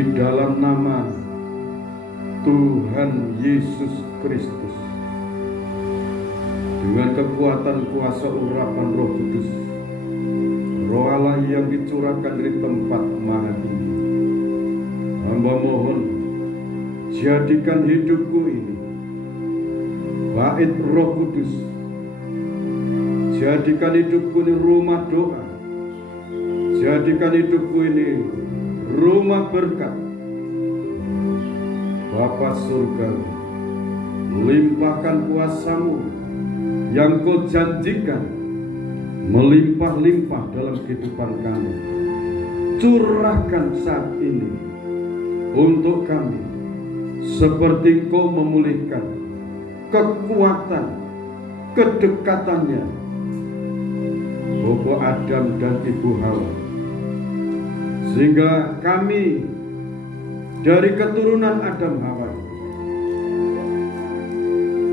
di dalam nama Tuhan Yesus Kristus, dengan kekuatan kuasa urapan Roh Kudus, Roh Allah yang dicurahkan dari tempat maha tinggi, hamba mohon, jadikan hidupku ini bait Roh Kudus, jadikan hidupku ini rumah doa, jadikan hidupku ini rumah berkat. Bapa surga, limpahkan kuasa-Mu yang Kau janjikan melimpah-limpah dalam kehidupan kami. Curahkan saat ini untuk kami, seperti Kau memulihkan kekuatan, kedekatannya Bapak Adam dan Ibu Hawa, sehingga kami dari keturunan Adam Hawa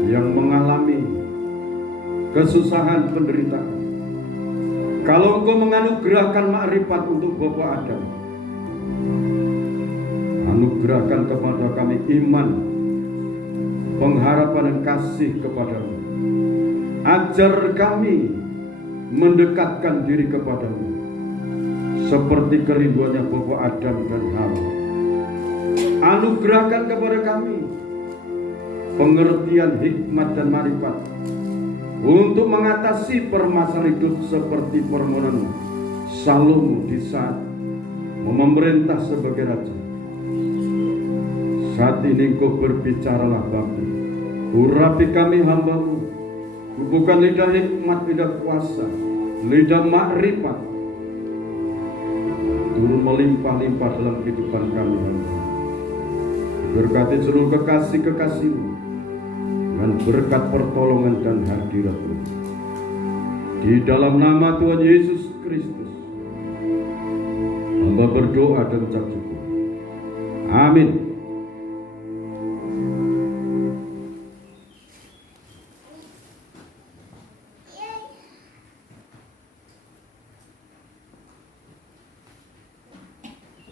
yang mengalami kesusahan penderitaan, kalau Engkau menganugerahkan makrifat untuk Bapak Adam, anugerahkan kepada kami iman, pengharapan dan kasih kepadamu. Ajar kami mendekatkan diri kepadamu seperti kerinduannya Bapak Adam dan Hawa. Anugerahkan kepada kami pengertian, hikmat dan marifat untuk mengatasi permasalahan hidup seperti permohonan Salomo di saat memerintah sebagai raja. Saat ini Engkau berbicaralah Bapa, urapi kami hamba-Mu, bukan lidah hikmat, lidah kuasa, lidah makrifat, turun melimpah-limpah dalam kehidupan kami hamba. Berkati seluruh kekasih-kekasih-Mu dengan berkat pertolongan dan hadirat-Mu. Di dalam nama Tuhan Yesus Kristus, hamba berdoa dan ucap syukur. Amin.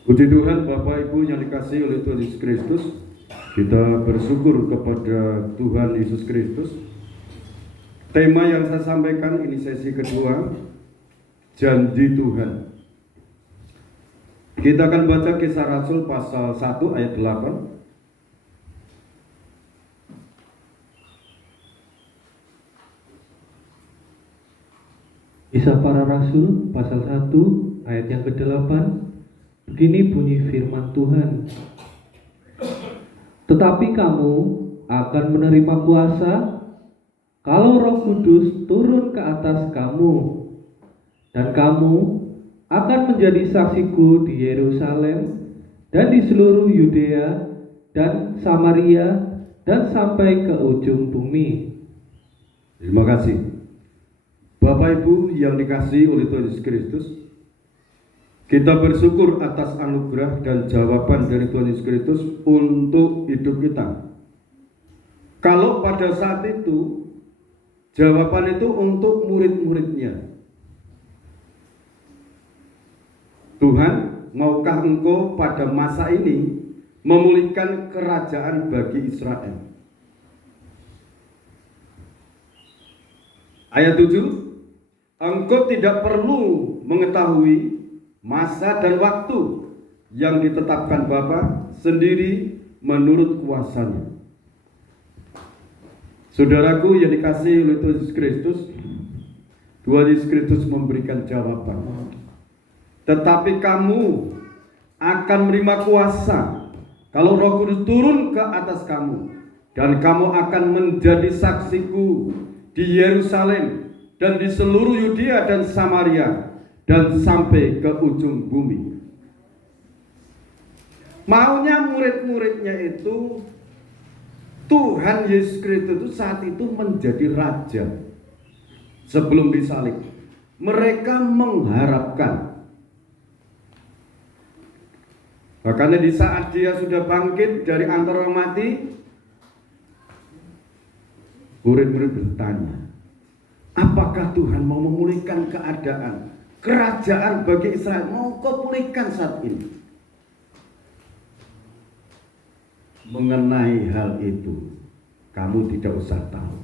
Puji Tuhan, Bapak Ibu yang dikasihi oleh Tuhan Yesus Kristus, kita bersyukur kepada Tuhan Yesus Kristus. Tema yang saya sampaikan ini sesi kedua, janji Tuhan. Kita akan baca Kisah Rasul pasal 1 ayat 8. Kisah Para Rasul pasal 1 ayat yang ke-8. Begini bunyi firman Tuhan. Tetapi kamu akan menerima kuasa kalau Roh Kudus turun ke atas kamu, dan kamu akan menjadi saksiku di Yerusalem dan di seluruh Yudea dan Samaria dan sampai ke ujung bumi. Terima kasih. Bapak Ibu yang dikasihi oleh Tuhan Yesus Kristus, kita bersyukur atas anugerah dan jawaban dari Tuhan Yesus Kristus untuk hidup kita. Kalau pada saat itu, jawaban itu untuk murid-muridnya. Tuhan, maukah Engkau pada masa ini memulihkan kerajaan bagi Israel? Ayat 7, Engkau tidak perlu mengetahui masa dan waktu yang ditetapkan Bapa sendiri menurut kuasanya. Saudaraku yang dikasihi oleh Tuhan Yesus Kristus, Tuhan Yesus Kristus memberikan jawaban. Tetapi kamu akan menerima kuasa kalau Roh Kudus turun ke atas kamu, dan kamu akan menjadi saksiku di Yerusalem dan di seluruh Yudea dan Samaria dan sampai ke ujung bumi. Maunya murid-muridnya itu Tuhan Yesus Kristus itu saat itu menjadi raja sebelum disalib. Mereka mengharapkan, bahkan di saat dia sudah bangkit dari antara orang mati, murid-murid bertanya, apakah Tuhan mau memulihkan keadaan kerajaan bagi Israel? Mau Kau pulihkan saat ini? mengenai hal itu. Kamu tidak usah tahu.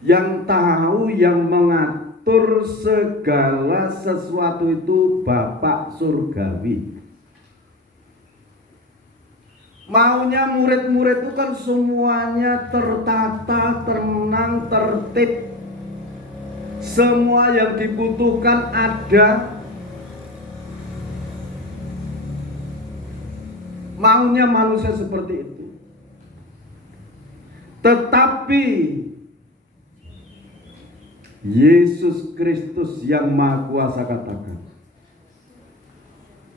Yang tahu, yang mengatur segala sesuatu itu Bapak Surgawi. Maunya murid-murid itu kan semuanya tertata, tenang, tertib. Semua yang dibutuhkan ada. Maunya manusia seperti itu. Tetapi Yesus Kristus yang Maha Kuasa katakan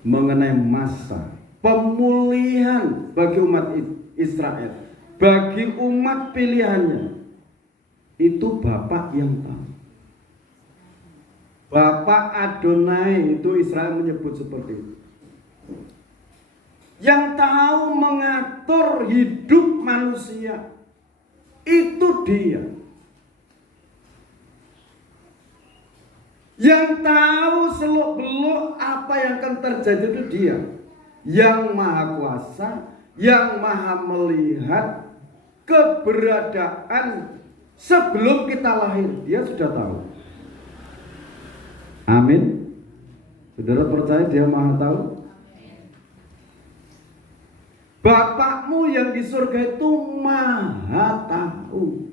mengenai masa pemulihan bagi umat Israel, bagi umat pilihannya, itu Bapak yang tahu. Bapak Adonai itu Israel menyebut seperti itu. Yang tahu mengatur hidup manusia itu Dia. Yang tahu seluk-beluk apa yang akan terjadi itu Dia. Yang Maha Kuasa, yang Maha melihat keberadaan sebelum kita lahir. Dia sudah tahu. Amin. Saudara percaya Dia Maha tahu? Bapakmu yang di surga itu Maha tahu.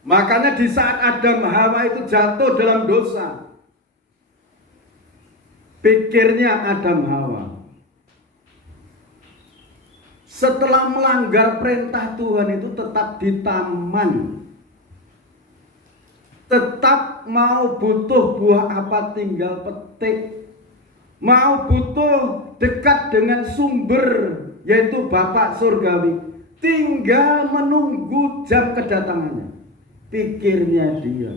Makanya di saat Adam Hawa itu jatuh dalam dosa, pikirnya Adam Hawa, setelah melanggar perintah Tuhan itu tetap di taman, tetap mau butuh buah apa tinggal petik, mau butuh dekat dengan sumber yaitu Bapak Surgawi, tinggal menunggu jam kedatangannya. Pikirnya dia.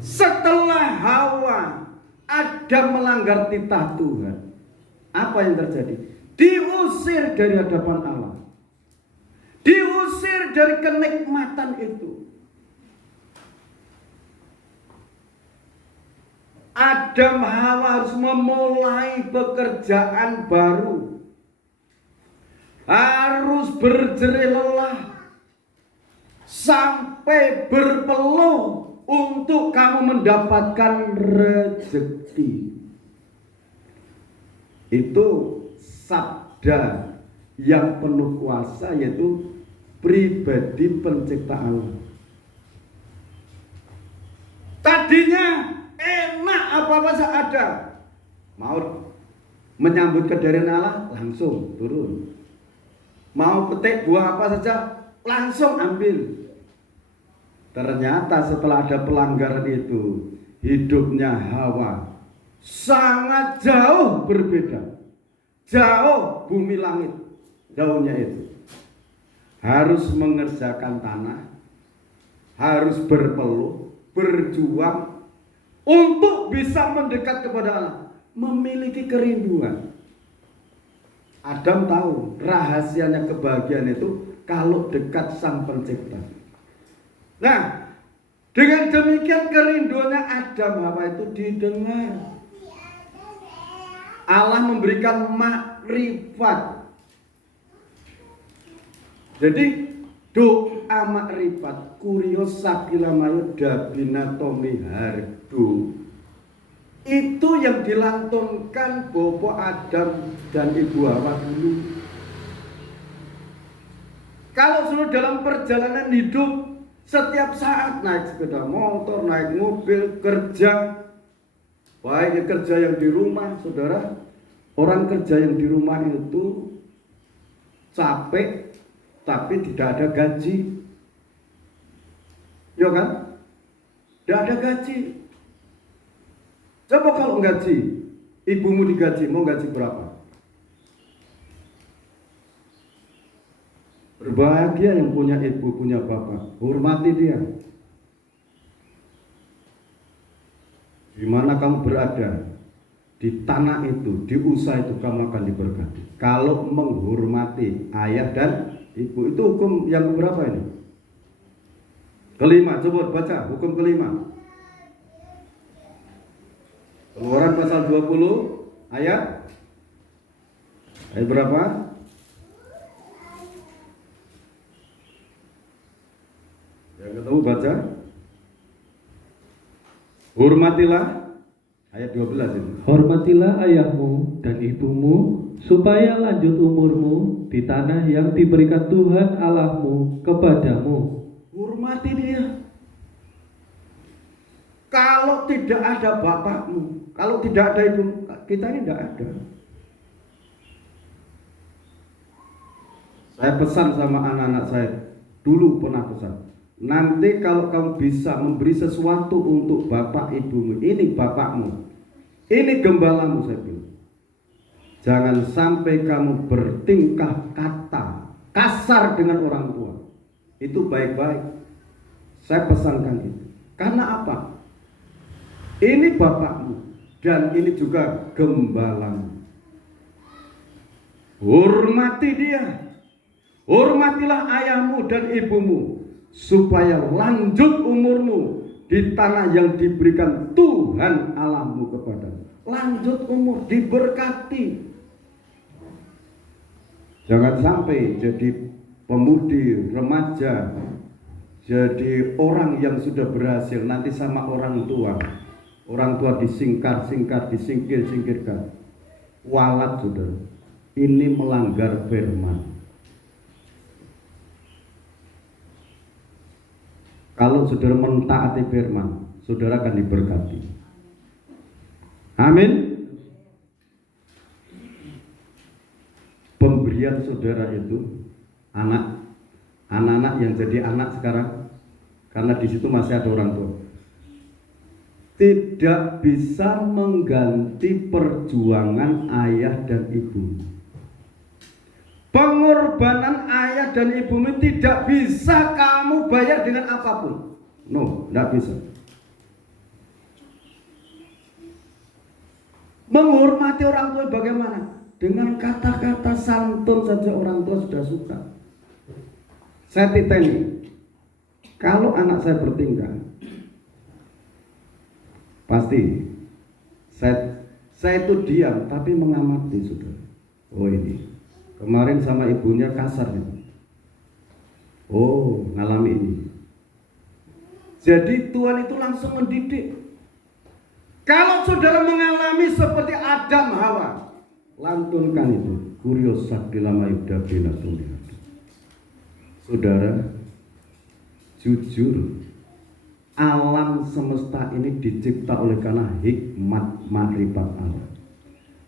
Setelah Hawa, Adam melanggar titah Tuhan, apa yang terjadi? Diusir dari hadapan Allah, diusir dari kenikmatan itu. Adam Hawa harus memulai pekerjaan baru, harus berjerih lelah sampai berpeluh untuk kamu mendapatkan rezeki. Itu sabda yang penuh kuasa, yaitu pribadi pencipta Allah. Tadinya enak, apa-apa ada. Mau menyambut kehadiran Allah, langsung turun. Mau petik buah apa saja, langsung ambil. Ternyata setelah ada pelanggaran itu, hidupnya Hawa sangat jauh berbeda. Jauh bumi langit, jauhnya itu. Harus mengerjakan tanah, harus berpeluh, berjuang untuk bisa mendekat kepada Allah, memiliki kerinduan. Adam tahu rahasianya kebahagiaan itu kalau dekat Sang Pencipta. Nah, dengan demikian kerinduannya Adam Hawa itu didengar. Allah memberikan makrifat. Jadi doa makrifat kurios sakilamayo dabina tomi hardo, itu yang dilantunkan Bapak Adam dan Ibu Hawa dulu. Kalau sudah dalam perjalanan hidup, setiap saat naik sepeda motor, naik mobil, kerja, baik kerja yang di rumah, saudara, orang kerja yang di rumah itu capek, tapi tidak ada gaji. Ya kan? Tidak ada gaji. Coba kalau gaji, ibumu digaji, mau gaji berapa? Berbahagia yang punya ibu, punya bapak. Hormati dia. Di mana kamu berada, di tanah itu, di usaha itu kamu akan diberkati. Kalau menghormati ayah dan ibu, itu hukum yang berapa ini? Kelima, coba baca hukum kelima. Keluaran pasal 20 ayat berapa? Yang ketemu baca. Hormatilah, ayat 12 itu. Hormatilah ayahmu dan ibumu, supaya lanjut umurmu di tanah yang diberikan Tuhan Allahmu kepadamu. Hormati dia. Kalau tidak ada bapakmu, kalau tidak ada ibu, kita ini tidak ada. Saya pesan sama anak-anak saya, dulu pernah pesan, nanti kalau kamu bisa memberi sesuatu untuk bapak ibumu, ini bapakmu, ini gembalamu, saya bilang. Jangan sampai kamu bertingkah kata kasar dengan orang tua. Itu baik-baik. Saya pesankan itu. Karena apa? Ini bapakmu dan ini juga gembalamu. Hormati dia. Hormatilah ayahmu dan ibumu, supaya lanjut umurmu di tanah yang diberikan Tuhan Allahmu kepadamu. Lanjut umur, diberkati. Jangan sampai jadi pemudi, remaja, jadi orang yang sudah berhasil nanti sama orang tua. Orang tua disingkar-singkar, disingkir-singkirkan. Walat, saudara. Ini melanggar firman. Kalau saudara mentaati firman, saudara akan diberkati. Amin. Pemberian saudara itu anak-anak yang jadi anak sekarang, karena di situ masih ada orang tua, tidak bisa mengganti perjuangan ayah dan ibu. Pengorbanan ayah dan ibumu tidak bisa kamu bayar dengan apapun. No, tidak bisa. Menghormati orang tua bagaimana? Dengan kata-kata santun saja orang tua sudah suka. Saya titeni, kalau anak saya bertingkah, pasti saya itu diam tapi mengamati, saudara. Oh, ini kemarin sama ibunya kasar itu. Oh, ngalami ini. Jadi Tuhan itu langsung mendidik. Kalau saudara mengalami seperti Adam Hawa, lantunkan itu. Kurios sakdilama yudha bila tulihat. Saudara, jujur, alam semesta ini dicipta oleh karena hikmat marifat Allah.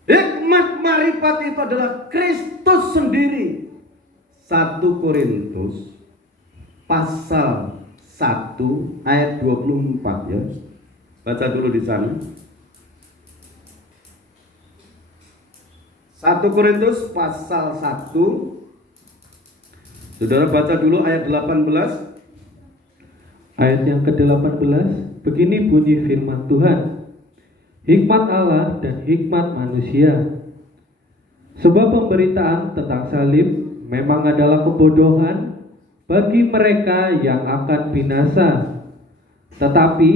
Hikmat marifat itu adalah Kristus sendiri. 1 Korintus pasal 1 ayat 24 ya. Baca dulu di sana. 1 Korintus pasal 1. Saudara baca dulu ayat 18. Ayat yang ke-18, begini bunyi firman Tuhan. Hikmat Allah dan hikmat manusia. Sebab pemberitaan tentang salib memang adalah kebodohan bagi mereka yang akan binasa. Tetapi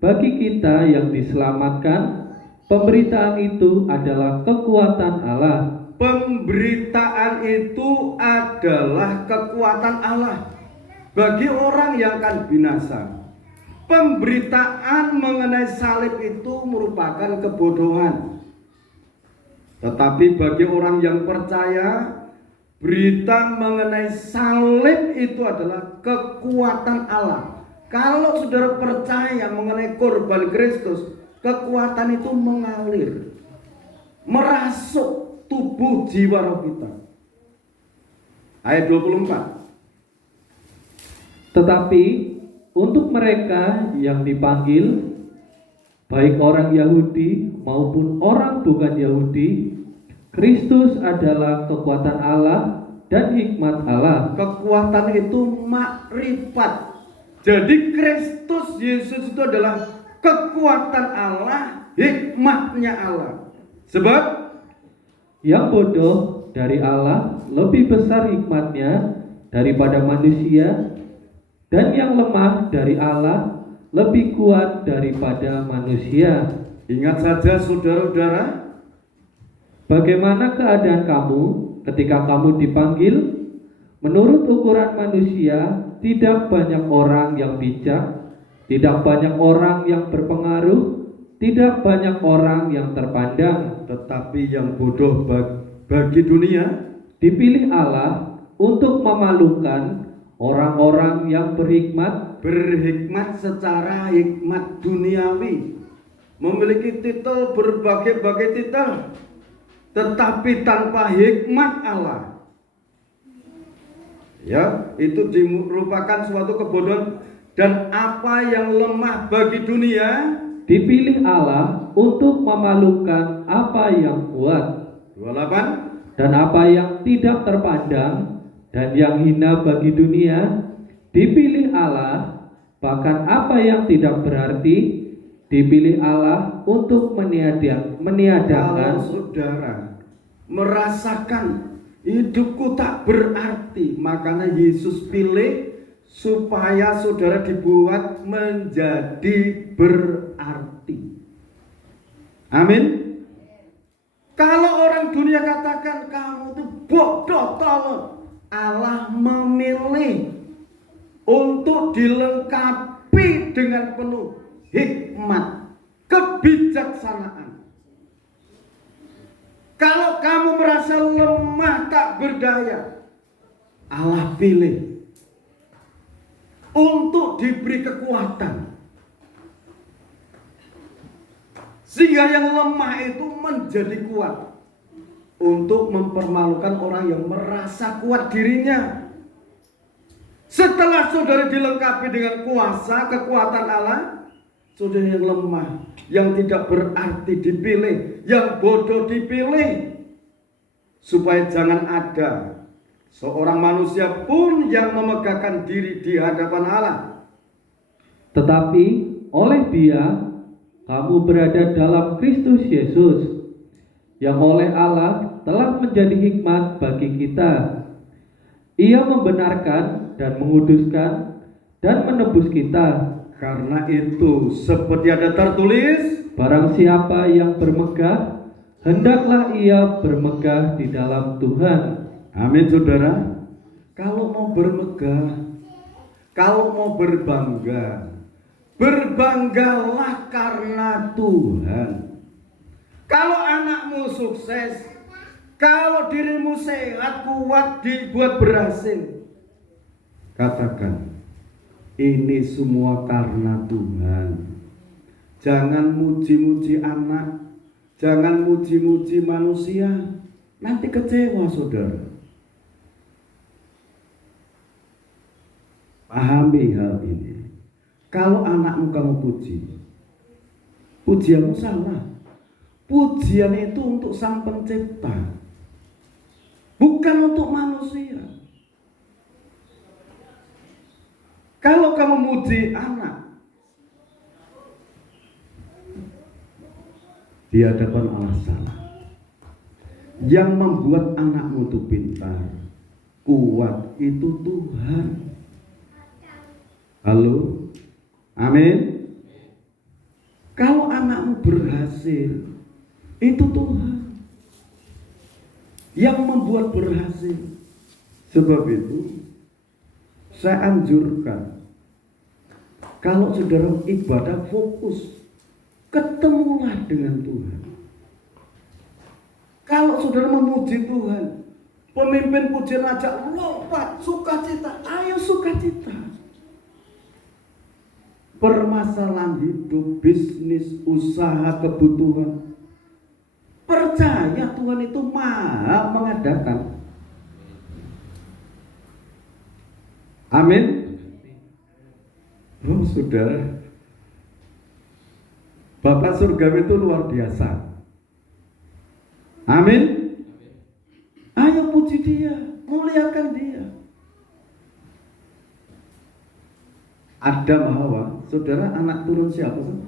bagi kita yang diselamatkan, pemberitaan itu adalah kekuatan Allah. Pemberitaan itu adalah kekuatan Allah bagi orang yang akan binasa. Pemberitaan mengenai salib itu merupakan kebodohan. Tetapi bagi orang yang percaya, berita mengenai salib itu adalah kekuatan Allah. Kalau saudara percaya mengenai korban Kristus, kekuatan itu mengalir, merasuk tubuh jiwa roh kita. Ayat 24. Tetapi untuk mereka yang dipanggil, baik orang Yahudi maupun orang bukan Yahudi, Kristus adalah kekuatan Allah dan hikmat Allah. Kekuatan itu makrifat. Jadi Kristus Yesus itu adalah kekuatan Allah, hikmatnya Allah. Sebab yang bodoh dari Allah lebih besar hikmatnya daripada manusia, dan yang lemah dari Allah lebih kuat daripada manusia. Ingat saja saudara-saudara, Bagaimana keadaan kamu ketika kamu dipanggil? Menurut ukuran manusia, tidak banyak orang yang bijak, tidak banyak orang yang berpengaruh, tidak banyak orang yang terpandang. Tetapi yang bodoh bagi dunia Dipilih Allah untuk memalukan orang-orang yang berhikmat. berhikmat secara hikmat duniawi, memiliki titel berbagai-bagai titel, tetapi tanpa hikmat Allah. Ya, itu merupakan suatu kebodohan. Dan apa yang lemah bagi dunia Dipilih Allah untuk memalukan apa yang kuat, 28. dan apa yang tidak terpandang dan yang hina bagi dunia. Dipilih Allah, bahkan apa yang tidak berarti dipilih Allah untuk meniadakan. Kalau saudara merasakan hidupku tak berarti, makanya Yesus pilih supaya saudara dibuat menjadi berarti. Amin. Kalau orang dunia katakan kamu itu bodoh tolong, Allah memilih untuk dilengkapi dengan penuh hikmat, kebijaksanaan. Kalau kamu merasa lemah tak berdaya, Allah pilih untuk diberi kekuatan, sehingga yang lemah itu menjadi kuat untuk mempermalukan orang yang merasa kuat dirinya. Setelah saudara dilengkapi dengan kuasa, kekuatan Allah, saudara yang lemah, yang tidak berarti dipilih, yang bodoh dipilih, supaya jangan ada seorang manusia pun yang memegahkan diri di hadapan Allah. Tetapi oleh Dia kamu berada dalam Kristus Yesus, yang oleh Allah telah menjadi hikmat bagi kita. Ia membenarkan dan menguduskan dan menebus kita. Karena itu, seperti ada tertulis, Barang siapa yang bermegah, hendaklah ia bermegah di dalam Tuhan. amin saudara. Kalau mau bermegah, kalau mau berbangga, berbanggalah karena Tuhan. Kalau anakmu sukses, kalau dirimu sehat, kuat, dibuat berhasil, katakan, ini semua karena Tuhan. Jangan muji-muji anak, jangan muji-muji manusia, nanti kecewa saudara. Pahami hal ini. Kalau anakmu kamu puji, pujianmu salah. Pujian itu untuk Sang Pencipta, bukan untuk manusia. Kalau kamu muji anak di hadapan Allah salah. Yang membuat anakmu itu pintar, kuat, itu Tuhan. Halo, amin. Kalau anakmu berhasil, itu Tuhan yang membuat berhasil. Sebab itu saya anjurkan, kalau saudara ibadah fokus, ketemulah dengan Tuhan. Kalau saudara memuji Tuhan, pemimpin pujian ajak lompat, sukacita, ayo sukacita. Permasalahan hidup, bisnis, usaha, kebutuhan, percaya Tuhan itu maha mengadakan. Amin. Oh saudara, Bapak surgawi itu luar biasa. Amin. Ayo puji Dia, muliakan Dia. Adam Hawa, saudara, anak turun siapa sih?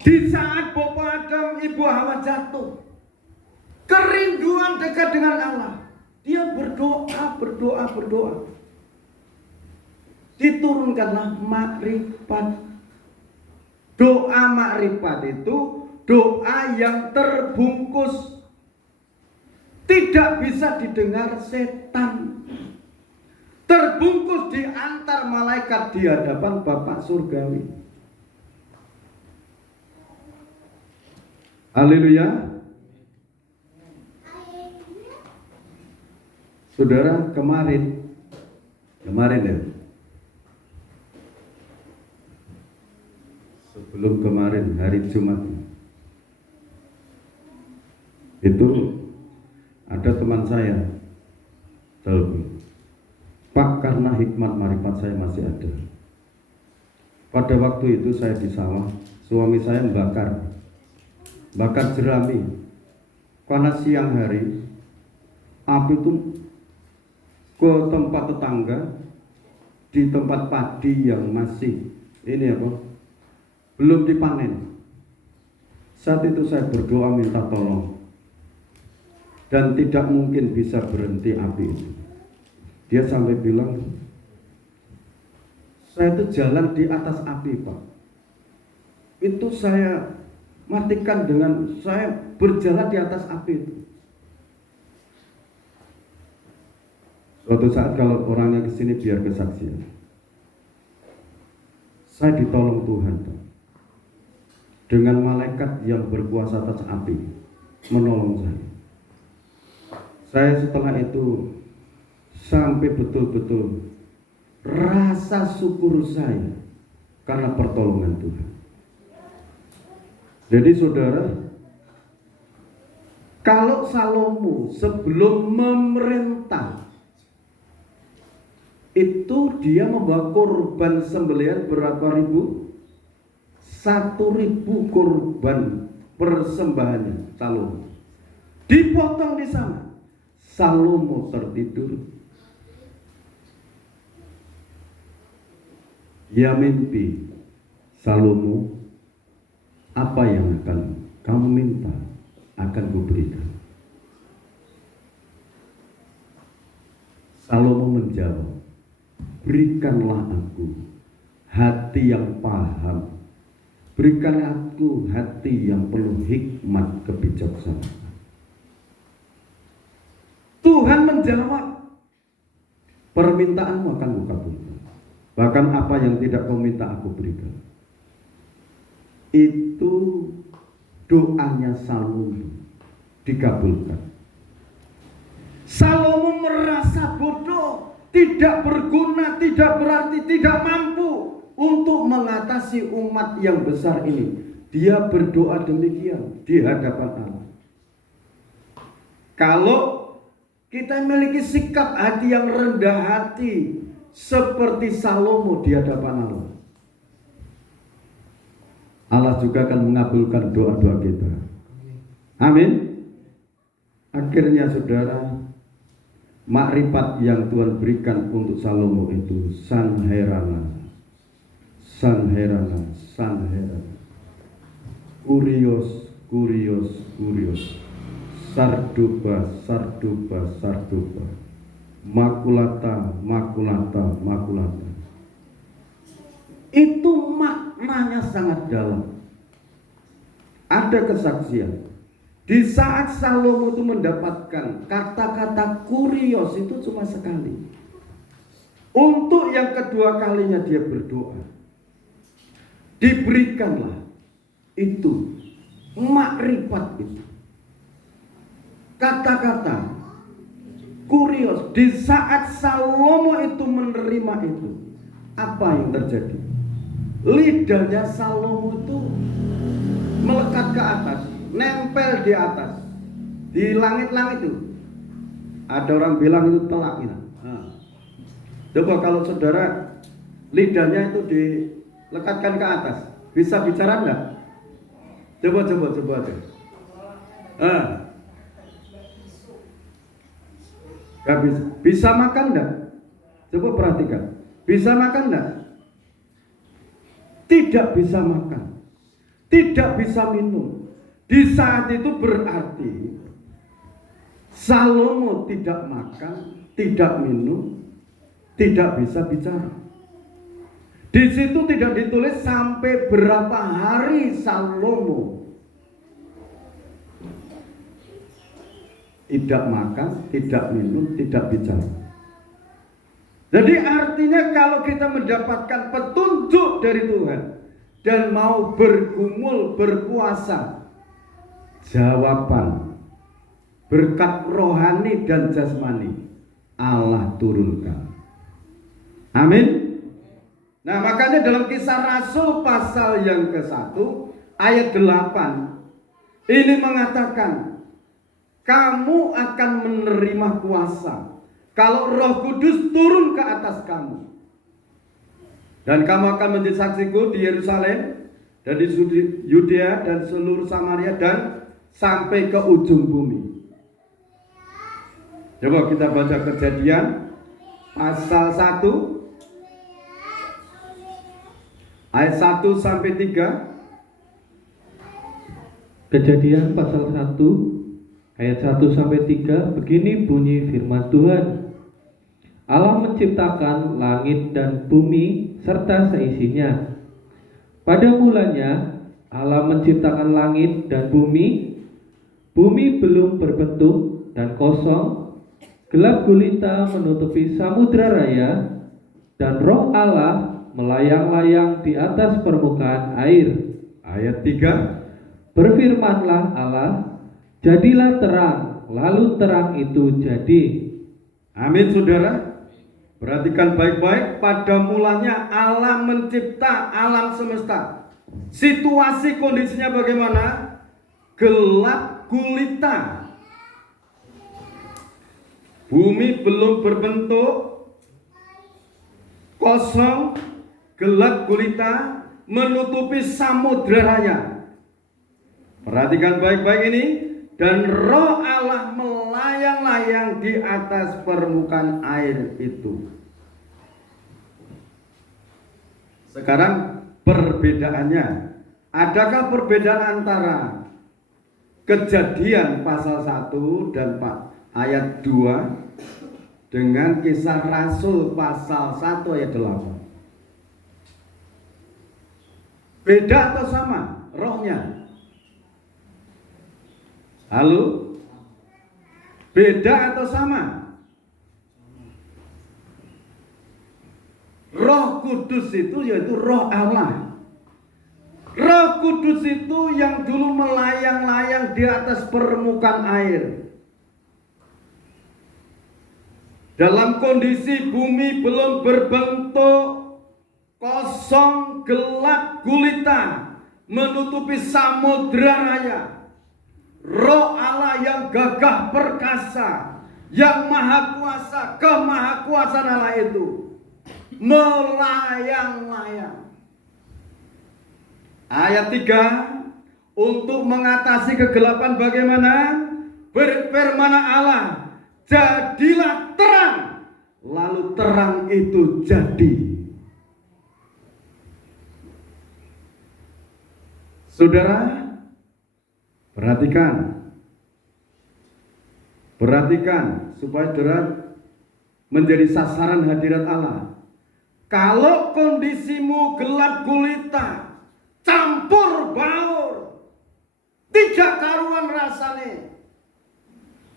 Di saat Bapak Adam, Ibu Hawa jatuh, kerinduan dekat dengan Allah, dia berdoa. Diturunkanlah makrifat. Doa makrifat itu doa yang terbungkus, tidak bisa didengar setan, terbungkus di antar malaikat di hadapan Bapa surgawi. Haleluya. Saudara, kemarin ya, sebelum kemarin hari Jumat itu ada teman saya telepon, Pak, karena hikmat marifat saya masih ada. Pada waktu itu saya di sawah, suami saya bakar jerami, karena siang hari api itu ke tempat tetangga, di tempat padi yang masih belum dipanen. Saat itu saya berdoa minta tolong, dan tidak mungkin bisa berhenti api itu. Dia sampai bilang, saya itu jalan di atas api, Pak. Itu saya matikan dengan saya berjalan di atas api itu. Suatu saat kalau orangnya kesini biar kesaksian. Saya ditolong Tuhan, Pak, dengan malaikat yang berkuasa atas api menolong saya. Saya setelah itu sampai betul-betul rasa syukur saya karena pertolongan Tuhan. Jadi saudara, kalau Salomo sebelum memerintah itu dia membawa korban sembelihan berapa ribu? 1.000 korban persembahannya Salomo. Dipotong di sana. Salomo tertidur. Dia mimpi, Salomo, apa yang akan kamu minta akan kuberikan. Salomo menjawab, berikanlah aku hati yang paham, berikan aku hati yang penuh hikmat kebijaksanaan. Tuhan menjawab, permintaanmu akan kukabulkan. Bahkan apa yang tidak kau minta aku berikan. Itu doanya Salomo dikabulkan. Salomo merasa bodoh, tidak berguna, tidak berarti, tidak mampu untuk mengatasi umat yang besar ini. Dia berdoa demikian di hadapan Allah. Kalau kita memiliki sikap hati yang rendah hati seperti Salomo di hadapan Allah, Allah juga akan mengabulkan doa-doa kita. Amin. Akhirnya saudara, makrifat yang Tuhan berikan untuk Salomo itu sanherana, kurios, sarduba, makulata. Itu maknanya sangat dalam. Ada kesaksian. Di saat Salomo itu mendapatkan kata-kata kurios itu cuma sekali. Untuk yang kedua kalinya dia berdoa, diberikanlah itu makrifat itu. Kata-kata kurios. Di saat Salomo itu menerima itu, apa yang terjadi? Lidahnya Salomo itu melekat ke atas, nempel di atas, di langit-langit itu. Ada orang bilang itu telak gitu. Coba kalau saudara lidahnya itu dilekatkan ke atas, bisa bicara enggak? Coba deh. Gak bisa. Bisa makan enggak? Coba perhatikan. Bisa makan enggak? Tidak bisa makan. Tidak bisa minum. Di saat itu berarti Salomo tidak makan, tidak minum, tidak bisa bicara. Di situ tidak ditulis sampai berapa hari Salomo tidak makan, tidak minum, tidak bicara. Jadi artinya kalau kita mendapatkan petunjuk dari Tuhan dan mau bergumul, berpuasa, jawaban berkat rohani dan jasmani Allah turunkan. Amin. Nah, makanya dalam Kisah Rasul pasal yang ke-1 ayat 8 ini mengatakan, kamu akan menerima kuasa kalau Roh Kudus turun ke atas kamu. Dan kamu akan menjadi saksiku di Yerusalem dan di Yudea dan seluruh Samaria dan sampai ke ujung bumi. Coba kita baca Kejadian pasal 1 ayat 1 sampai 3. Kejadian pasal 1 ayat 1 sampai 3, begini bunyi firman Tuhan. Allah menciptakan langit dan bumi serta seisinya. Pada mulanya Allah menciptakan langit dan bumi. Bumi belum berbentuk dan kosong, gelap gulita menutupi samudra raya, dan Roh Allah melayang-layang di atas permukaan air. Ayat 3. Berfirmanlah Allah, jadilah terang, lalu terang itu jadi. Amin, saudara. Perhatikan baik-baik, pada mulanya Allah mencipta alam semesta. Situasi kondisinya bagaimana? Gelap gulita. Bumi belum berbentuk, kosong, gelap gulita, menutupi samudra raya. Perhatikan baik-baik ini. Dan Roh Allah melayang-layang di atas permukaan air itu. Sekarang perbedaannya. Adakah perbedaan antara Kejadian pasal 1 dan ayat 2 dengan Kisah Rasul pasal 1 ayat 8? Beda atau sama rohnya? Halo? Beda atau sama? Roh Kudus itu yaitu Roh Allah. Roh Kudus itu yang dulu melayang-layang di atas permukaan air. Dalam kondisi bumi belum berbentuk, kosong, gelap gulita, menutupi samudra raya. Roh Allah yang gagah perkasa, yang maha kuasa, kemahakuasaan Allah itu melayang-layang. Ayat 3, untuk mengatasi kegelapan bagaimana? Berfirman Allah, jadilah terang, lalu terang itu jadi. Saudara, perhatikan supaya saudara menjadi sasaran hadirat Allah. Kalau kondisimu gelap gulita, campur baur, tidak karuan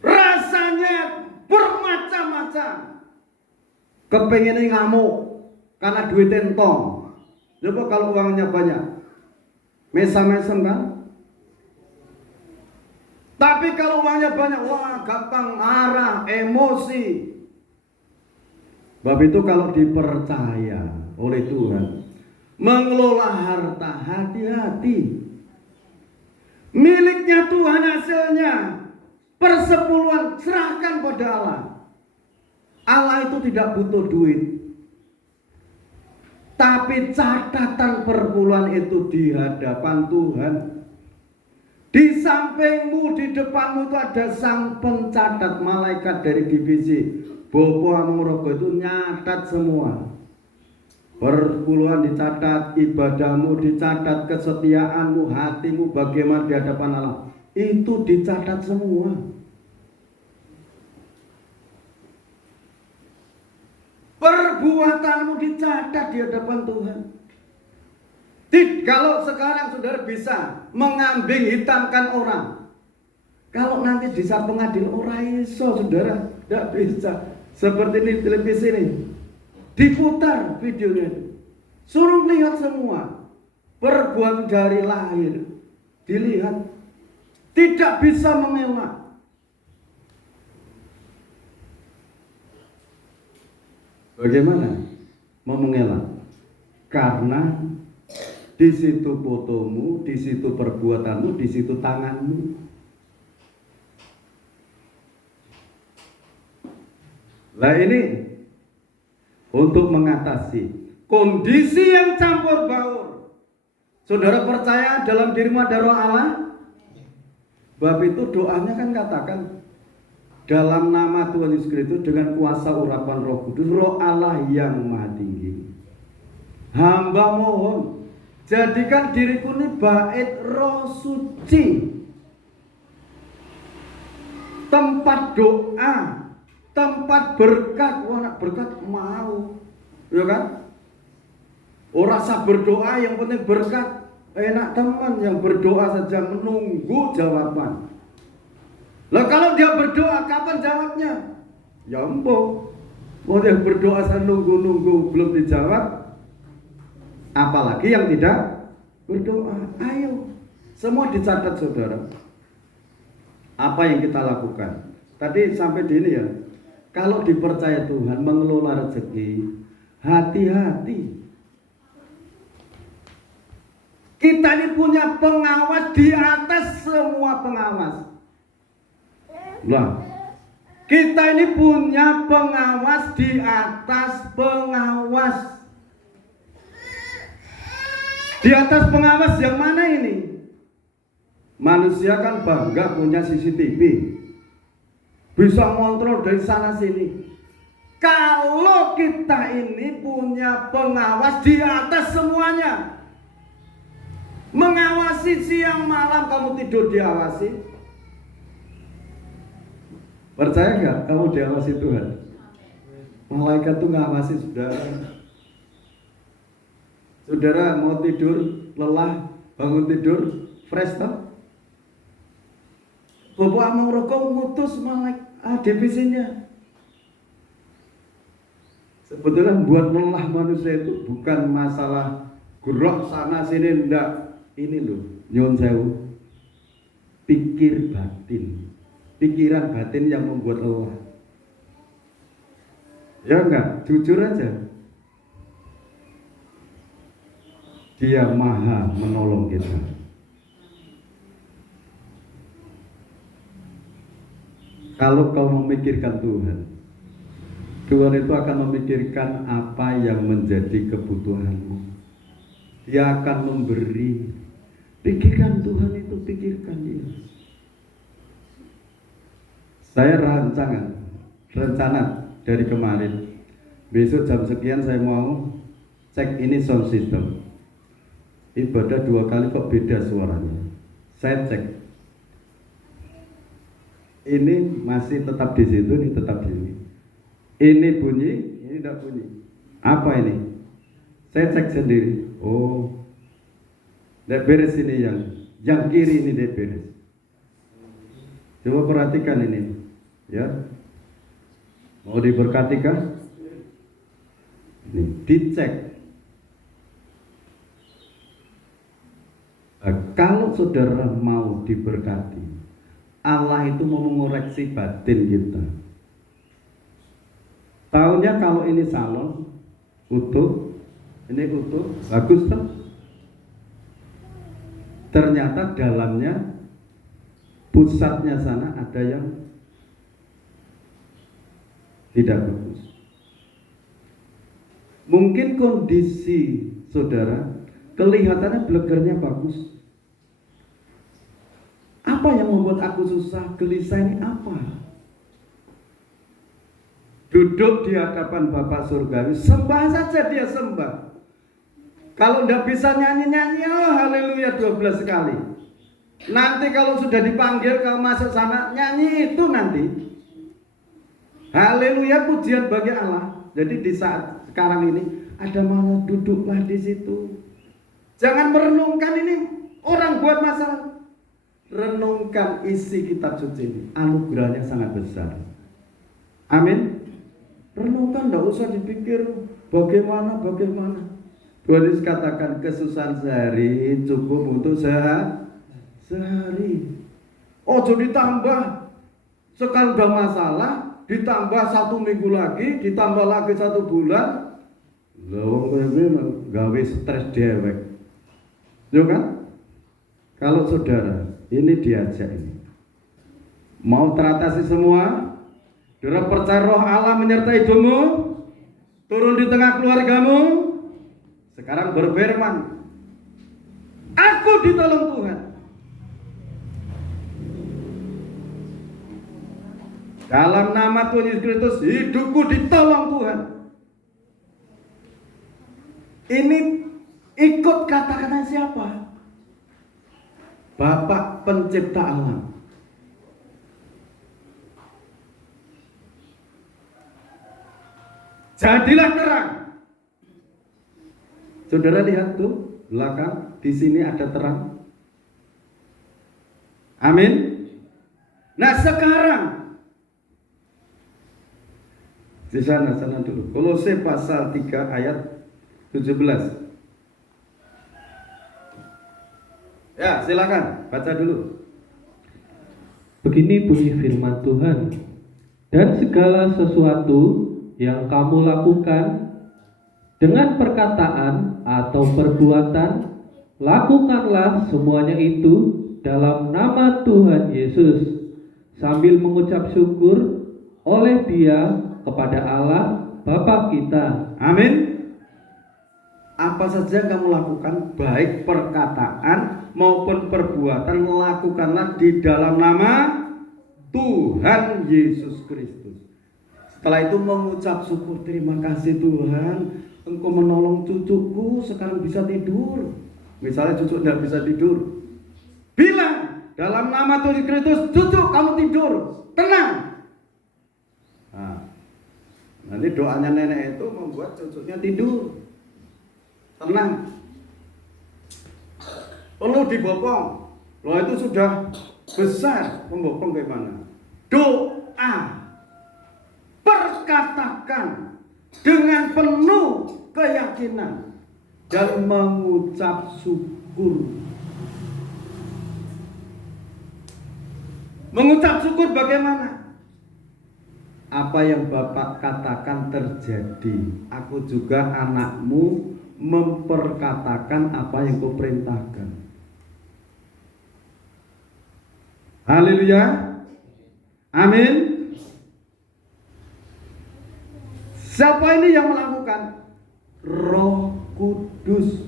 rasanya bermacam-macam. Kepengen ngamuk karena duit entong. Coba kalau uangnya banyak, mesam-mesam kan? Tapi kalau uangnya banyak, wah gampang marah, emosi. Sebab itu kalau dipercaya oleh Tuhan, mengelola harta, hati-hati. Miliknya Tuhan hasilnya, persepuluhan serahkan pada Allah. Allah itu tidak butuh duit. Tapi catatan perpuluhan itu di hadapan Tuhan. Di sampingmu, di depanmu itu ada sang pencatat, malaikat dari divisi Bopo Amorogo itu nyatat semua. Perpuluhan dicatat, ibadahmu dicatat, kesetiaanmu, hatimu bagaimana di hadapan Allah. Itu dicatat semua. Perbuatanmu dicatat di hadapan Tuhan. Kalau sekarang saudara bisa mengambing hitamkan orang, Kalau nanti di saat pengadilan ora iso, saudara, tidak bisa. Seperti ini televisi ini, diputar videonya, suruh lihat semua perbuatan dari lahir, dilihat, tidak bisa mengelak. Bagaimana mau mengelak? Karena di situ fotomu, di situ perbuatanmu, di situ tanganmu. Nah ini untuk mengatasi kondisi yang campur baur. Saudara percaya dalam dirimu ada roh Allah? Bab itu doanya kan katakan dalam nama Tuhan Yesus Kristus dengan kuasa urapan Roh Kudus, Roh Allah yang Maha Tinggi. Hamba mohon jadikan diriku ini bait roh suci, tempat doa, tempat berkat. Wah, nak berkat mau, ya kan? Orang rasa berdoa yang penting berkat. Enak teman yang berdoa saja menunggu jawaban. Lah kalau dia berdoa kapan jawabnya? Ya empuk. Mau dia berdoa saya nunggu belum dijawab. Apalagi yang tidak berdoa. Ayo, semua dicatat saudara. Apa yang kita lakukan? Tadi sampai di ini ya. Kalau dipercaya Tuhan mengelola rezeki, hati-hati. Kita ini punya pengawas di atas semua pengawas. Nah, kita ini punya pengawas di atas pengawas. Di atas pengawas yang mana ini? Manusia kan bangga punya CCTV, bisa ngontrol dari sana sini. Kalau kita ini punya pengawas di atas semuanya, mengawasi siang malam, kamu tidur diawasi. Percaya nggak kamu diawasi Tuhan? Malaikat tuh ngawasi saudara. Saudara mau tidur lelah, bangun tidur fresh toh? Bapak mau rokok ngutus malaikat divisinya. Sebetulnya buat lelah manusia itu bukan masalah gerok sana sini, enggak. Ini loh, nyuwun sewu, pikir batin, pikiran batin yang membuat lelah. Ya enggak, jujur aja. Dia maha menolong kita. Kalau kau memikirkan Tuhan, Tuhan itu akan memikirkan apa yang menjadi kebutuhanmu. Dia akan memberi. Pikirkan Tuhan itu, pikirkan dia. Saya rencana dari kemarin, besok jam sekian saya mau cek ini sound system. Ibadah 2 kali kok beda suaranya. Saya cek. Ini masih tetap di situ, ini tetap di sini. Ini bunyi, ini tidak bunyi. Apa ini? Saya cek sendiri. Oh, tidak beres ini yang kiri ini tidak beres. Coba perhatikan ini, ya. Mau diberkati kan? Ini dicek. Nah, kalau saudara mau diberkati, Allah itu mau mengoreksi batin kita. Tahunya kalau ini salon utuh, ini utuh, bagus toh? Ternyata dalamnya, pusatnya sana ada yang tidak bagus. Mungkin kondisi saudara kelihatannya blegernya bagus. Apa yang membuat aku susah, gelisah ini apa? Duduk di hadapan Bapak Surgawi, sembah saja dia sembah. Kalau tidak bisa nyanyi-nyanyi, oh haleluya 12 kali. Nanti kalau sudah dipanggil, kalau masuk sana, nyanyi itu nanti. Haleluya, pujian bagi Allah. Jadi di saat sekarang ini, ada mana duduklah di situ. Jangan merenungkan ini orang buat masalah. renungkan isi kitab suci ini. Anugerahnya sangat besar. Amin. Renungkan, tidak usah dipikir bagaimana. Tuhan Yesus katakan kesusahan sehari cukup untuk sehari. Ojo ditambah. Sekarang udah masalah, ditambah 1 minggu lagi, ditambah lagi 1 bulan. Loh, gawe stres dewek. Yo kan? Kalau saudara ini diajak ini, mau teratasi semua, saudara percaya roh Allah menyertai hidupmu, turun di tengah keluargamu. Sekarang berfirman, aku ditolong Tuhan. Dalam nama Tuhan Yesus Kristus, hidupku ditolong Tuhan. Ini ikut kata-kata siapa? Bapak pencipta alam. Jadilah terang. Saudara lihat tuh belakang, di sini ada terang. Amin. Nah sekarang di sana dulu. Kolose pasal 3 ayat 17. Ya, silakan baca dulu. Begini bunyi firman Tuhan, dan segala sesuatu yang kamu lakukan dengan perkataan atau perbuatan, lakukanlah semuanya itu dalam nama Tuhan Yesus, sambil mengucap syukur oleh Dia kepada Allah Bapa kita. Amin. Apa saja kamu lakukan, baik perkataan maupun perbuatan, lakukanlah di dalam nama Tuhan Yesus Kristus. Setelah itu mengucap syukur, terima kasih Tuhan, Engkau menolong cucuku sekarang bisa tidur. Misalnya cucu tidak bisa tidur, bilang dalam nama Tuhan Yesus Kristus, cucu kamu tidur, tenang. Nah, nanti doanya nenek itu membuat cucunya tidur, tenang. Perlu dibopong. Loh itu sudah besar, membopong bagaimana? Doa, perkatakan dengan penuh keyakinan dan mengucap syukur. Mengucap syukur bagaimana? Apa yang Bapak katakan terjadi. Aku juga anakmu memperkatakan apa yang kau perintahkan. Haleluya. Amin. Siapa ini yang melakukan? Roh Kudus.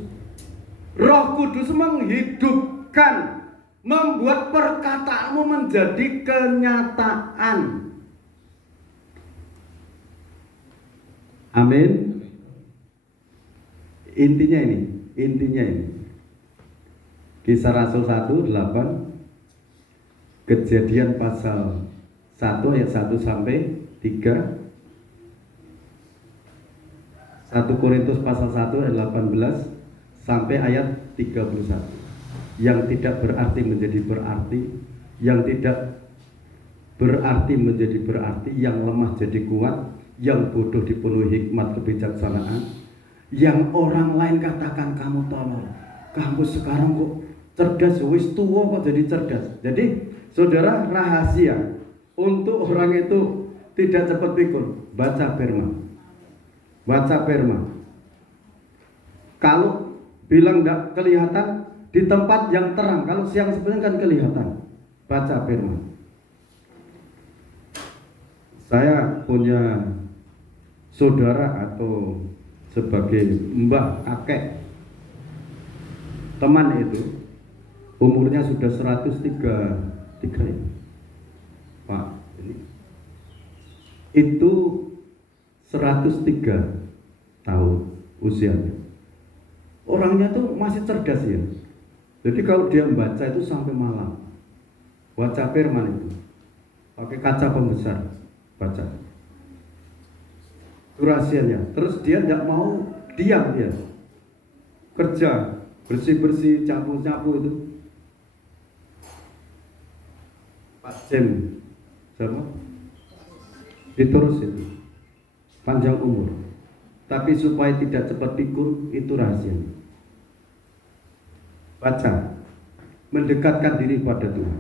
Roh Kudus menghidupkan, membuat perkataanmu menjadi kenyataan. Amin. Intinya ini. Kisah Rasul 1:8, Kejadian pasal 1 ayat 1 sampai 3, 1 Korintus pasal 1 ayat 18 sampai ayat 31. Yang tidak berarti menjadi berarti, yang tidak berarti menjadi berarti, yang lemah jadi kuat, yang bodoh dipenuhi hikmat kebijaksanaan, yang orang lain katakan kamu tolol, kamu sekarang kok cerdas, wis tua kok jadi cerdas. Jadi saudara, rahasia untuk orang itu tidak cepat pikun, baca firman. Baca firman. Kalau bilang tidak kelihatan di tempat yang terang, kalau siang sebenarnya kan kelihatan. Baca firman. Saya punya saudara atau sebagai mbah kakek, teman itu umurnya sudah 103 ya. Pak, itu 103 tahun usianya. Orangnya tuh masih cerdas ya. Jadi kalau dia membaca itu sampai malam. Baca firman itu pakai kaca pembesar, baca. Itu rahasianya. Terus dia tidak mau diam dia. Kerja, bersih-bersih, nyapu-nyapu itu. James sama diterusin panjang umur, tapi supaya tidak cepat pikun, itu rahasia. Baca, mendekatkan diri pada Tuhan.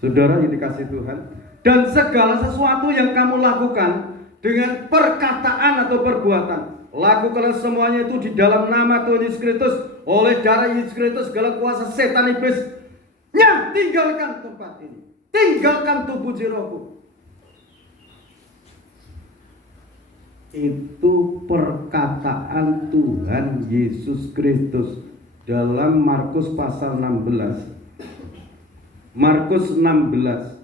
Saudara yang dikasih Tuhan, dan segala sesuatu yang kamu lakukan dengan perkataan atau perbuatan, lakukanlah semuanya itu di dalam nama Tuhan Yesus Kristus, oleh darah Yesus Kristus segala kuasa setan iblisnya tinggalkan tempat ini, tinggalkan tubuh jiroku. Itu perkataan Tuhan Yesus Kristus dalam Markus pasal 16. Markus 16.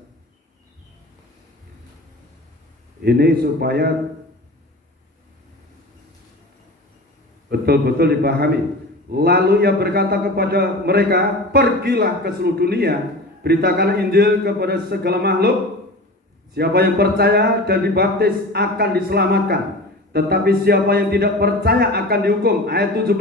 Ini supaya betul-betul dipahami. Lalu ia berkata kepada mereka, pergilah ke seluruh dunia, beritakan Injil kepada segala makhluk. Siapa yang percaya dan dibaptis akan diselamatkan, tetapi siapa yang tidak percaya akan dihukum. Ayat 17.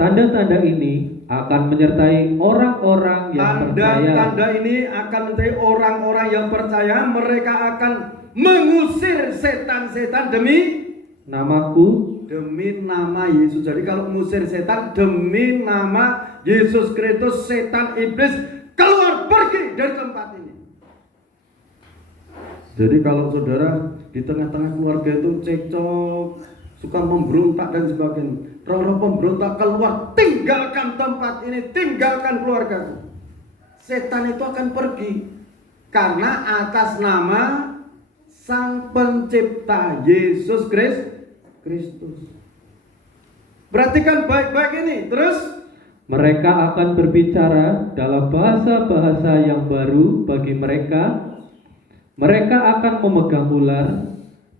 Tanda-tanda ini akan menyertai orang-orang yang percaya. Tanda-tanda ini akan menyertai orang-orang yang percaya. Mereka akan mengusir setan-setan demi namaku, demi nama Yesus. Jadi kalau mengusir setan demi nama Yesus Kristus, setan iblis keluar, pergi dari tempat ini. Jadi kalau saudara di tengah-tengah keluarga itu cekcok, suka memberontak dan sebagainya, roh-roh pemberontak keluar, tinggalkan tempat ini, tinggalkan keluarga. Setan itu akan pergi karena atas nama Sang Pencipta Yesus Kristus. Perhatikan baik-baik ini. Terus mereka akan berbicara dalam bahasa-bahasa yang baru bagi mereka. Mereka akan memegang ular,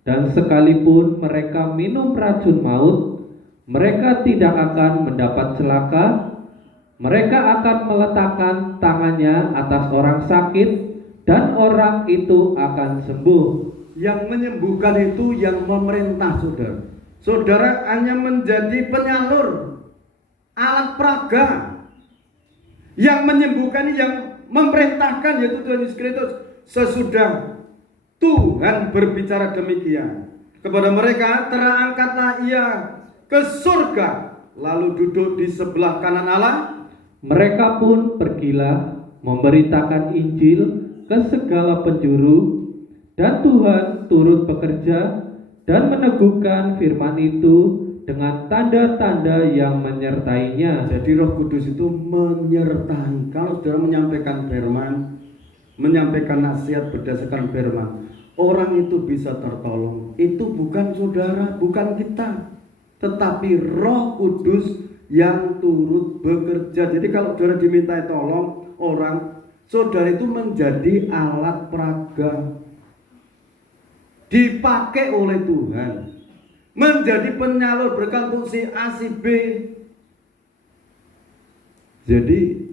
dan sekalipun mereka minum racun maut, mereka tidak akan mendapat celaka. Mereka akan meletakkan tangannya atas orang sakit, dan orang itu akan sembuh. Yang menyembuhkan itu yang memerintah, saudara. Saudara hanya menjadi penyalur, alat peraga. Yang menyembuhkan, yang memerintahkan yaitu Tuhan Yesus Kristus. Sesudah Tuhan berbicara demikian kepada mereka, terangkatlah ia ke surga, lalu duduk di sebelah kanan Allah. Mereka pun pergilah memberitakan Injil ke segala penjuru, dan Tuhan turut bekerja dan meneguhkan firman itu dengan tanda-tanda yang menyertainya. Jadi Roh Kudus itu menyertai. Kalau saudara menyampaikan firman, menyampaikan nasihat berdasarkan firman, orang itu bisa tertolong. Itu bukan saudara, bukan kita, tetapi Roh Kudus yang turut bekerja. Jadi kalau saudara dimintai tolong orang, saudara itu menjadi alat peraga, dipakai oleh Tuhan, menjadi penyalur berkat si A si B. Jadi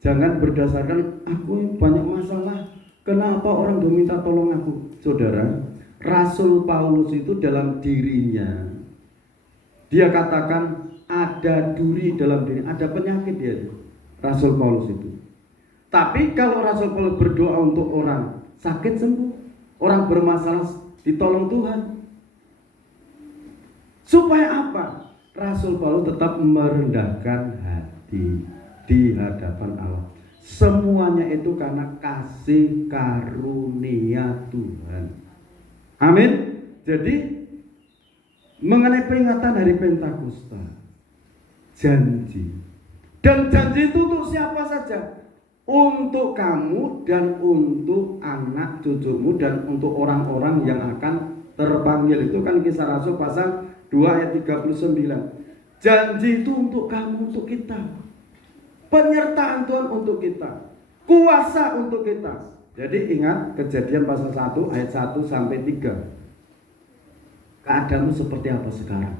jangan berdasarkan aku banyak masalah, kenapa orang minta tolong aku. Saudara, Rasul Paulus itu dalam dirinya, dia katakan ada duri dalam diri, ada penyakit dia, Rasul Paulus itu. Tapi kalau Rasul Paulus berdoa untuk orang sakit sembuh, orang bermasalah ditolong Tuhan. Supaya apa? Rasul Paulus tetap merendahkan hati di hadapan Allah. Semuanya itu karena kasih karunia Tuhan. Amin. Jadi mengenai peringatan hari Pentakosta, janji. Dan janji itu untuk siapa saja? Untuk kamu dan untuk anak cucumu dan untuk orang-orang yang akan terpanggil. Itu kan Kisah Rasul pasal 2 ayat 39. Janji itu untuk kamu, untuk kita. Penyertaan Tuhan untuk kita, kuasa untuk kita. Jadi ingat Kejadian pasal 1 ayat 1 sampai 3. Keadaanmu seperti apa sekarang?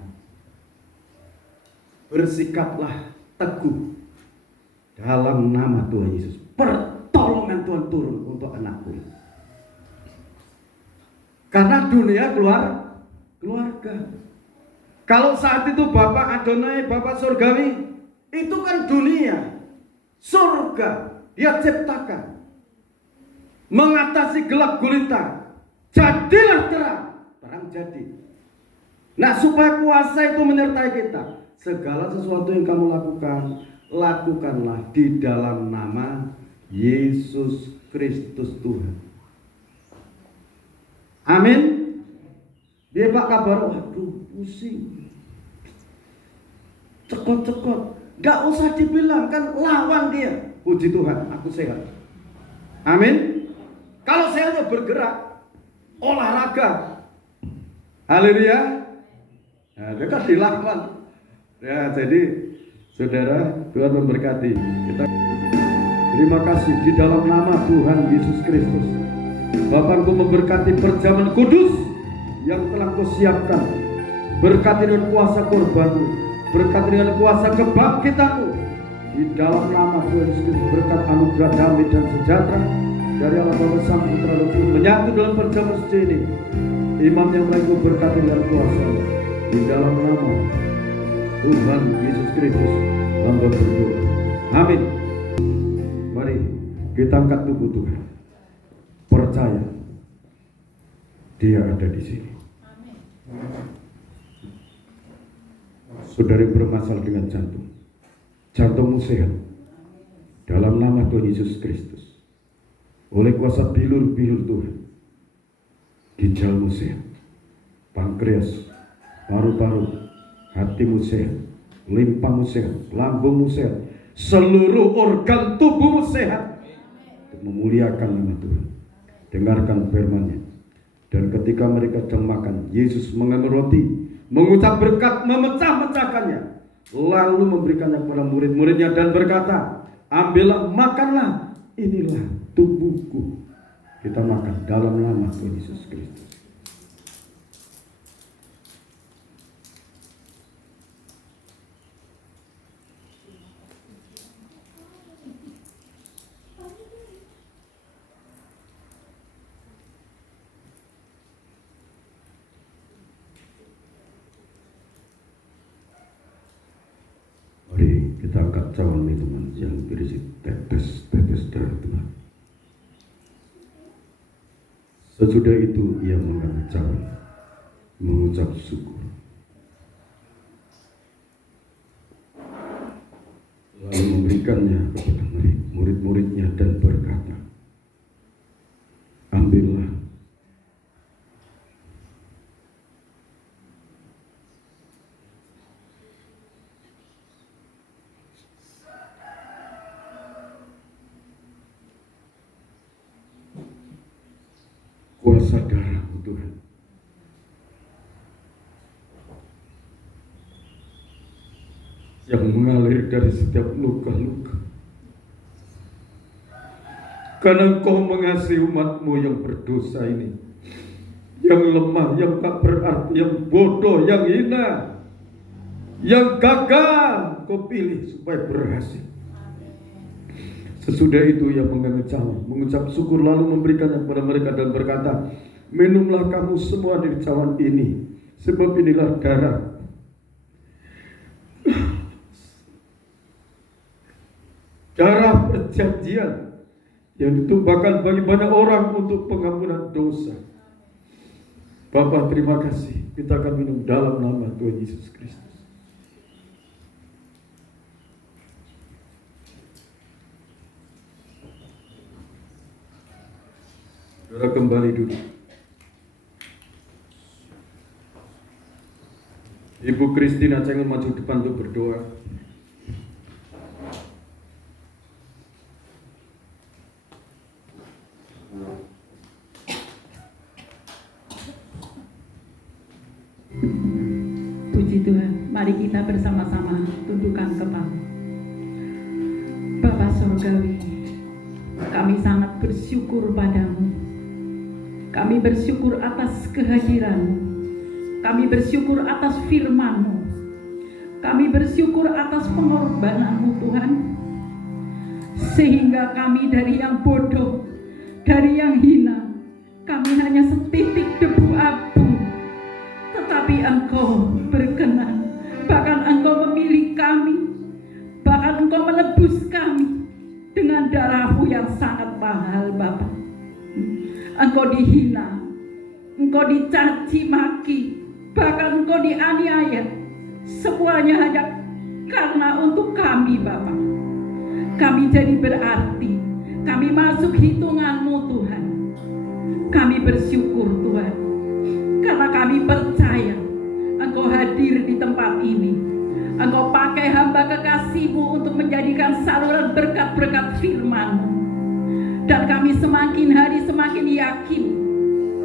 Bersikaplah teguh dalam nama Tuhan Yesus. Pertolongan Tuhan turun untuk anakku. Karena dunia keluarga. Kalau saat itu Bapak Adonai, Bapak Surgawi, itu kan dunia, surga, dia ciptakan. mengatasi gelap gulita. Jadilah terang, terang jadi. Nah, supaya kuasa itu menyertai kita, segala sesuatu yang kamu lakukan, lakukanlah di dalam nama Yesus Kristus Tuhan. Amin. Dia pak kabar, waduh pusing, cekot-cekot, gak usah dibilang, kan lawan dia. Puji Tuhan, aku sehat. Amin. Kalau saya hanya bergerak, olahraga, haleluya, nah, dia kan dilawan. Ya, jadi saudara, Tuhan memberkati kita. Terima kasih di dalam nama Tuhan Yesus Kristus. Bapakku memberkati perjamuan kudus yang telah kau siapkan. Berkati dengan kuasa korbanmu, berkati dengan kuasa kebangkitanmu. Di dalam nama Tuhan Yesus Kristus, berkat anugerah damai dan sejahtera dari Allah Bapa, Sang Putra dan Roh Kudus menyatu dalam perjamuan suci ini. Imam yang lain kau berkati dengan kuasa. Di dalam nama Tuhan Yesus Kristus hamba berdoa. Amin. Mari kita angkat tubuh Tuhan. Percaya Dia ada di sini. Saudara yang bermasalah dengan jantung, jantungmu sehat dalam nama Tuhan Yesus Kristus. Oleh kuasa bilur-bilur Tuhan, ginjalmu sehat, pankreas, paru-paru, hatimu sehat, limpamu sehat, lambungmu sehat, seluruh organ tubuhmu sehat untuk memuliakan nama Tuhan. Dengarkan firman-Nya. Dan ketika mereka sedang makan, Yesus mengambil roti, mengucap berkat, memecah-mecahkannya, lalu memberikannya kepada murid-muridnya dan berkata, ambillah, makanlah, inilah tubuhku. Kita makan dalam nama Tuhan Yesus Kristus. Mari kita angkat cawan minuman yang berisi tetes-tetes darah Tuhan. Sesudah itu ia mengangkat cawan, mengucap syukur, lalu memberikannya kepada murid-muridnya dan berkata, ambillah, kuasa darah-Mu Tuhan yang mengalir dari setiap luka-luka, karena Engkau mengasihi umat-Mu yang berdosa ini, yang lemah, yang tak berarti, yang bodoh, yang hina, yang gagal Kau pilih supaya berhasil. Sesudah itu ia mengambil cawan, mengucap syukur, lalu memberikannya kepada mereka dan berkata, minumlah kamu semua dari cawan ini, sebab inilah darah perjanjian yang ditumpahkan bagi banyak orang untuk pengampunan dosa. Bapa, terima kasih. Kita akan minum dalam nama Tuhan Yesus Kristus. Saudara kembali duduk. Ibu Kristina jangan maju depan untuk berdoa. Puji Tuhan, mari kita bersama-sama tundukkan kepala. Bapa Surgawi, kami sangat bersyukur padamu. Kami bersyukur atas kehadiran-Mu. Kami bersyukur atas firman-Mu. Kami bersyukur atas pengorbanan-Mu Tuhan. Sehingga kami dari yang bodoh, dari yang hina, kami hanya setitik debu abu. Tetapi Engkau berkenan, bahkan Engkau memilih kami, bahkan Engkau menebus kami dengan darah-Mu yang sangat mahal Bapa. Engkau dihina, engkau dicaci maki, bahkan engkau dianiaya. Semuanya hanya karena untuk kami, Bapa. Kami jadi berarti, kami masuk hitungan-Mu, Tuhan. Kami bersyukur, Tuhan, karena kami percaya Engkau hadir di tempat ini. Engkau pakai hamba kekasih-Mu untuk menjadikan saluran berkat-berkat firman-Mu. Dan kami semakin hari semakin yakin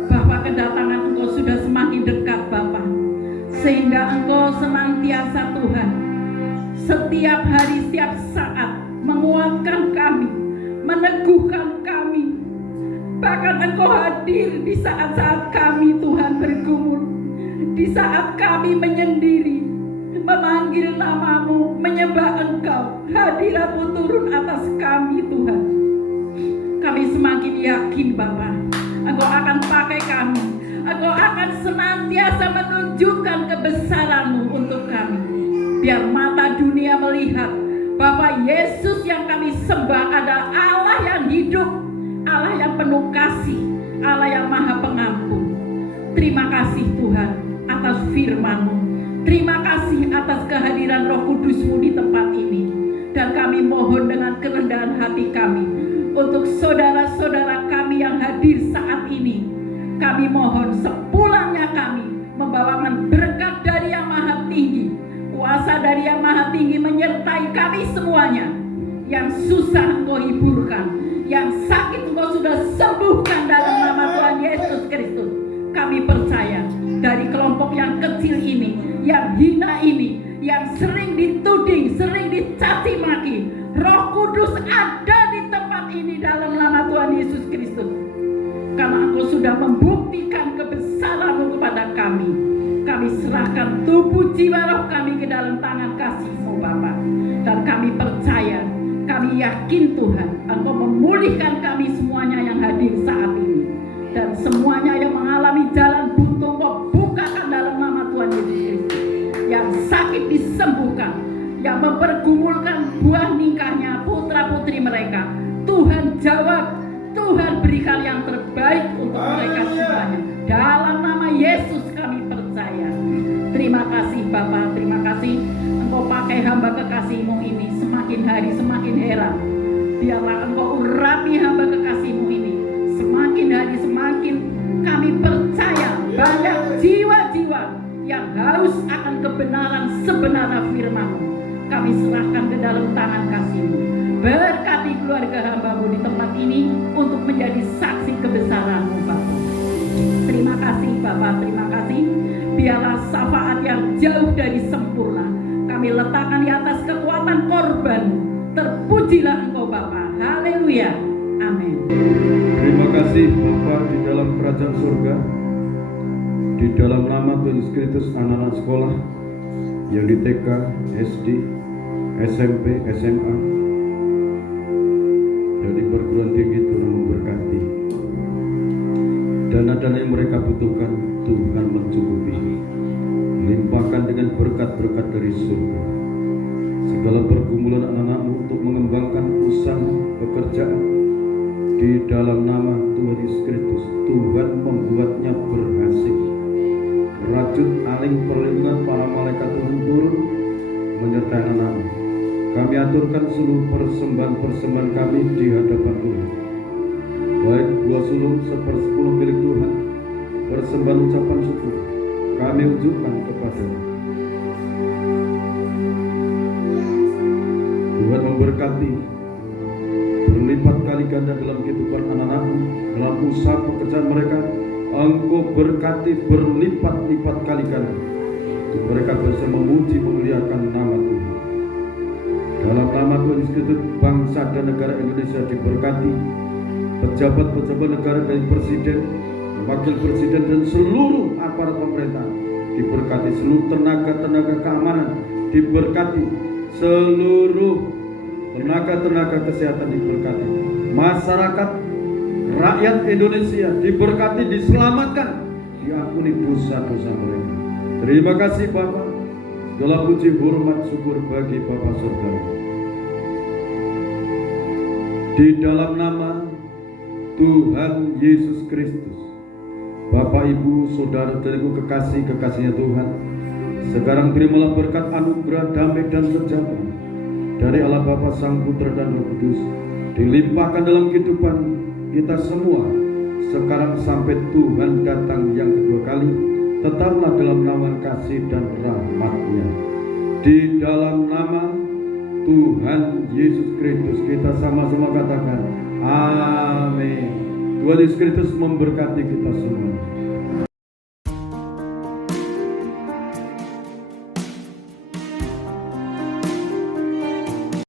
bahwa kedatangan Engkau sudah semakin dekat, Bapa. Sehingga Engkau senantiasa, Tuhan, setiap hari, setiap saat menguatkan kami, meneguhkan kami. Bahkan Engkau hadir di saat-saat kami, Tuhan, bergumul. Di saat kami menyendiri, memanggil nama-Mu, menyembah Engkau, hadirat-Mu turun atas kami, Tuhan. Kami semakin yakin, Bapa, Engkau akan pakai kami. Engkau akan senantiasa menunjukkan kebesaran-Mu untuk kami. Biar mata dunia melihat bahwa Yesus yang kami sembah adalah Allah yang hidup, Allah yang penuh kasih, Allah yang maha pengampun. Terima kasih, Tuhan, atas firman-Mu. Terima kasih atas kehadiran Roh Kudus-Mu di tempat ini. Dan kami mohon dengan kerendahan hati kami untuk saudara-saudara kami yang hadir saat ini. Kami mohon sepulangnya kami membawakan berkat dari Yang Maha Tinggi, kuasa dari Yang Maha Tinggi menyertai kami semuanya. Yang susah Engkau hiburkan, yang sakit Engkau sudah sembuhkan dalam nama Tuhan Yesus Kristus. Kami percaya dari kelompok yang kecil ini, yang hina ini, yang sering dituding, sering dicaci maki, Roh Kudus ada di tempat ini dalam nama Tuhan Yesus Kristus. Karena Engkau sudah membuktikan kebesaran-Mu kepada kami. Kami serahkan tubuh jiwa roh kami ke dalam tangan kasih-Mu, Bapa. Dan kami percaya, kami yakin, Tuhan, Engkau memulihkan kami semuanya yang hadir saat ini. Dan semuanya yang mengalami jalan buntu, Engkau bukakan dalam nama Tuhan Yesus Kristus. Yang sakit disembuhkan, yang mempergumulkan buah nikahnya putra-putri mereka, Tuhan jawab, Tuhan berikan yang terbaik untuk mereka semuanya. Dalam nama Yesus kami percaya. Terima kasih, Bapa, terima kasih Engkau pakai hamba kekasih-Mu ini semakin hari semakin heran. Biarlah Engkau urapi hamba kekasih-Mu ini. Semakin hari semakin kami percaya banyak jiwa-jiwa yang haus akan kebenaran sebenarnya firman-Mu. Kami serahkan ke dalam tangan kasih-Mu. Berkati keluarga hamba-Mu di tempat ini untuk menjadi saksi kebesaran-Mu, Bapa. Terima kasih, Bapa, terima kasih. Biarlah syafaat yang jauh dari sempurna kami letakkan di atas kekuatan korban-Mu. Terpujilah Engkau, Bapa. Haleluya. Amin. Terima kasih, Bapa, di dalam kerajaan surga. Di dalam nama Tuhan Yesus Kristus, anak-anak sekolah yang di TK, SD, SMP, SMA, dan di perguruan tinggi, Tuhan memberkati. Dana-dana yang mereka butuhkan, Tuhan mencukupi. Limpahkan dengan berkat-berkat dari surga. Segala pergumulan anak-anak-Mu untuk mengembangkan usaha, pekerjaan, di dalam nama Tuhan Yesus Kristus, Tuhan membuatnya berhasil. Rajut aling perlindungan para malaikat Tuhan turun menyertai anak-anak. Kami aturkan seluruh persembahan-persembahan kami di hadapan Tuhan. Baik 20/10 milik Tuhan, persembahan ucapan syukur kami unjukkan kepada-Mu. Tuhan memberkati berlipat kali ganda dalam kehidupan anak-anak-Mu, dalam usaha pekerjaan mereka. Engkau berkati berlipat-lipat kali ganda untuk mereka bisa memuji memuliakan nama Tuhan. Dalam nama Tuhan Yesus Kristus, bangsa dan negara Indonesia diberkati. Pejabat-pejabat negara dari presiden, wakil presiden dan seluruh aparat pemerintah diberkati. Seluruh tenaga-tenaga keamanan diberkati. Seluruh tenaga-tenaga kesehatan diberkati. Masyarakat rakyat Indonesia diberkati, diselamatkan, diampuni dosa-dosa mereka. Terima kasih, Bapa. Segala puji, hormat, syukur bagi Bapa surga. Di dalam nama Tuhan Yesus Kristus. Bapak, Ibu, saudara-saudariku kekasih-kekasihnya Tuhan, sekarang terimalah berkat anugerah damai dan sejahtera dari Allah Bapa, Sang Putra dan Roh Kudus, dilimpahkan dalam kehidupan kita semua sekarang sampai Tuhan datang yang kedua kali. Tetaplah dalam naungan kasih dan rahmat-Nya. Di dalam nama Tuhan Yesus Kristus kita sama-sama katakan amin. Tuhan Yesus Kristus memberkati kita semua.